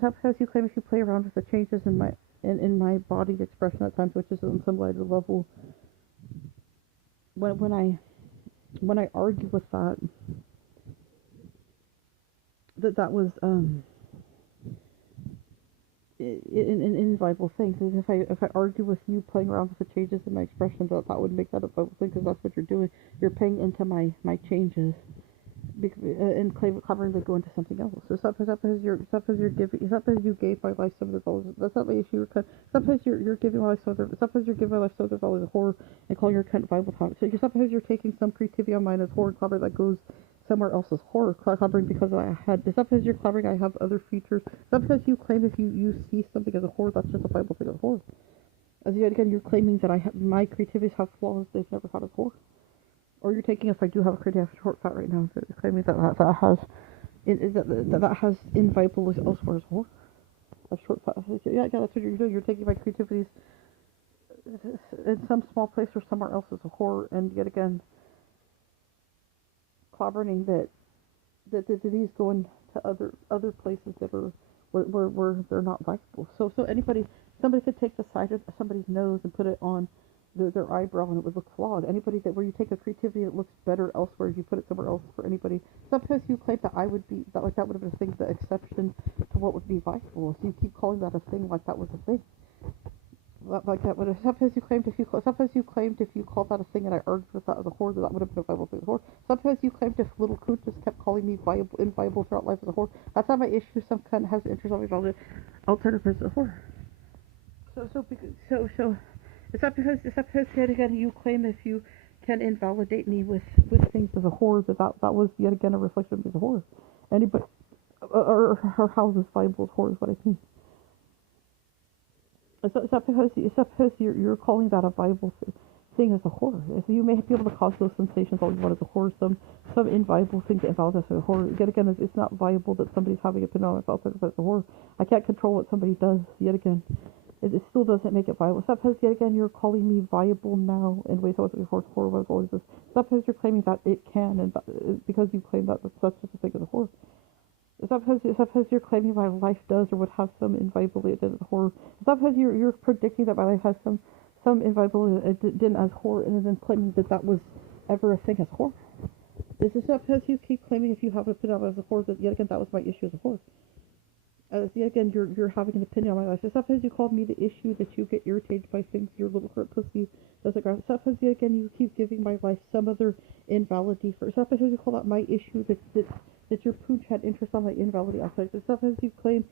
Is that because you claim if you play around with the changes in my body expression at times, which is on some lighter level, when I argue with that was an inviolable thing. Because if I argue with you playing around with the changes in my expression, that would make that a viable thing. Because that's what you're doing. You're paying into my changes. And covering they go into something else. So suppose you're giving, suppose you gave my life some of the values. That's not my issue. Suppose you're giving my life some of the, suppose you're giving my life some of the values of horror and calling your account viable time. So suppose you're taking some creativity on mine as horror covering that goes somewhere else as horror covering because I had. Suppose you're covering I have other features. Suppose you claim if you see something as a horror, that's just a viable thing as horror. As yet again, you're claiming that my creativities have flaws they've never had as horror. Or you're taking if I do have a creative short fat right now, claiming that has that has inviolable elsewhere as well. A short fat. Yeah, that's what you're doing. You're taking my creativities in some small place or somewhere else as a horror, and yet again, clobbering that these go into other places that are where they're not viable. So somebody could take the side of somebody's nose and put it on their eyebrow and it would look flawed. Anybody that where you take a creativity it looks better elsewhere, you put it somewhere else for anybody. Sometimes you claim that I would be that would have been a thing, the exception to what would be viable. So you keep calling that a thing like that was a thing. Like that would sometimes you claimed if you called that a thing and I argued with that as a horror that would have been a viable thing as a horror. Sometimes you claimed if little Coot just kept calling me inviable throughout life as a horror. That's not my issue. Some kind has interest on me about it outside as a horror. So it's not because yet again you claim if you can invalidate me with things as a horror that was yet again a reflection of me as a horror. Anybody or how this viable as horror is what I mean. It's not because you're calling that a viable thing as a horror. So you may be able to cause those sensations all you want as a horror, some inviolable thing to invalidate as a horror. Yet again, it's not viable that somebody's having a opinion on myself as a horror. I can't control what somebody does. Yet again. It still doesn't make it viable. Sometimes, yet again, you're calling me viable now in ways I wasn't before. Horror was always this. Sometimes you're claiming that it can, and because you claim that that's just a thing of the horror. Sometimes you're claiming my life does or would have some inviolability it did as horror. Sometimes you're predicting that my life has some inviolability it didn't as horror, and then claiming that was ever a thing as horror. This is sometimes you keep claiming if you have an opinion as a horror that yet again that was my issue as a horror. Yet again, you're having an opinion on my life. So sometimes you call me the issue that you get irritated by things your little hurt pussy doesn't grasp. Sometimes yet again you keep giving my life some other invalidity for. Sometimes you call that my issue that your pooch had interest on my invalidity aspect. Sometimes you claim